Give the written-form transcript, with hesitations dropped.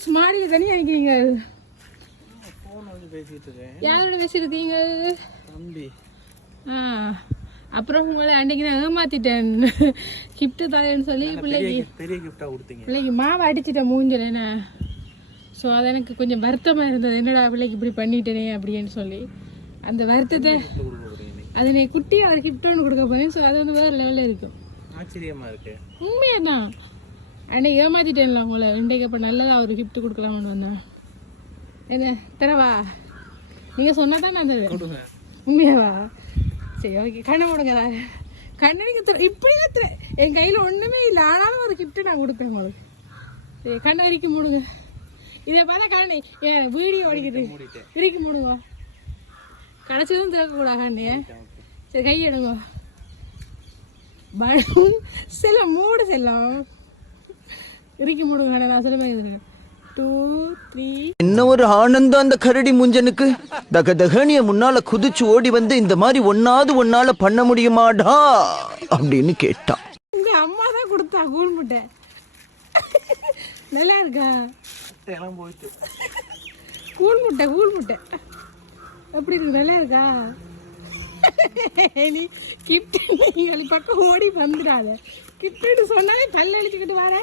Rooms மாடியில் தனியாக இருக்கீங்க. யாரோட பேசியிருக்கீங்க? அப்புறம் உங்களை அன்றைக்கி நான் ஏமாத்திட்டேன் கிஃப்ட்டு தரேன்னு சொல்லி பிள்ளைக்கு மாவை அடிச்சிட்டேன் மூஞ்சில் என்ன. ஸோ அது எனக்கு கொஞ்சம் வருத்தமாக இருந்தது, என்னடா பிள்ளைக்கு இப்படி பண்ணிட்டேனே அப்படின்னு சொல்லி. அந்த வருத்தத்தை அது நீ குட்டி அவர் கிஃப்ட் ஒன்று கொடுக்க போறேன். ஸோ அது வந்து வேறு லெவலில் இருக்கும். ஆச்சரியமா இருக்கு. உண்மையாக தான் அன்னைக்கு ஏமாத்திட்டேன்ல உங்களை. இன்றைக்கு அப்போ நல்லதாக ஒரு கிஃப்ட் கொடுக்கலாம்னு வந்தேன். என்ன தரவா? நீங்கள் சொன்னால் தான் நான் தருவேன். உண்மையாவா? சரி ஓகே. கண்ணை முடுங்க. கண்ணனுக்கு இப்படி என் கையில் ஒன்றுமே இல்லை, ஆனாலும் ஒரு கிஃப்ட்டு நான் கொடுப்பேன் உங்களுக்கு. சரி கண்ணை இறுக்கி மூடுங்க. இதை பார்த்தா கண்ணை ஏன் வீடியோ ஓடிக்குது. இறுக்கி மூடுங்க. கடைச்சதும் திறக்கக்கூடாது கண்ணையே. சரி கை எடுங்க. செல்லம் மூடு செல்லம். இறுக்கி மூடுங்க கண்ணை. நான் சொல்ல 2 3. என்ன ஒரு ஆனந்தம் அந்த கரடி முஞ்சனுக்கு. தகதகனிய முன்னால குதிச்சு ஓடி வந்து இந்த மாதிரி ஒன்னால பண்ண முடியுமாடா அப்படின்னு கேட்டான். இந்த அம்மா தான் கொடுத்தா கூழ் முட்டை. நல்லா இருக்கா? கூழ் முட்டை எப்படி இருக்கு? நல்லா இருக்கா? நீ கிஃப்ட் பக்கம் ஓடி வந்துடாத. கிஃப்ட்னு சொன்னாலே பல்ல அழிச்சுக்கிட்டு வர.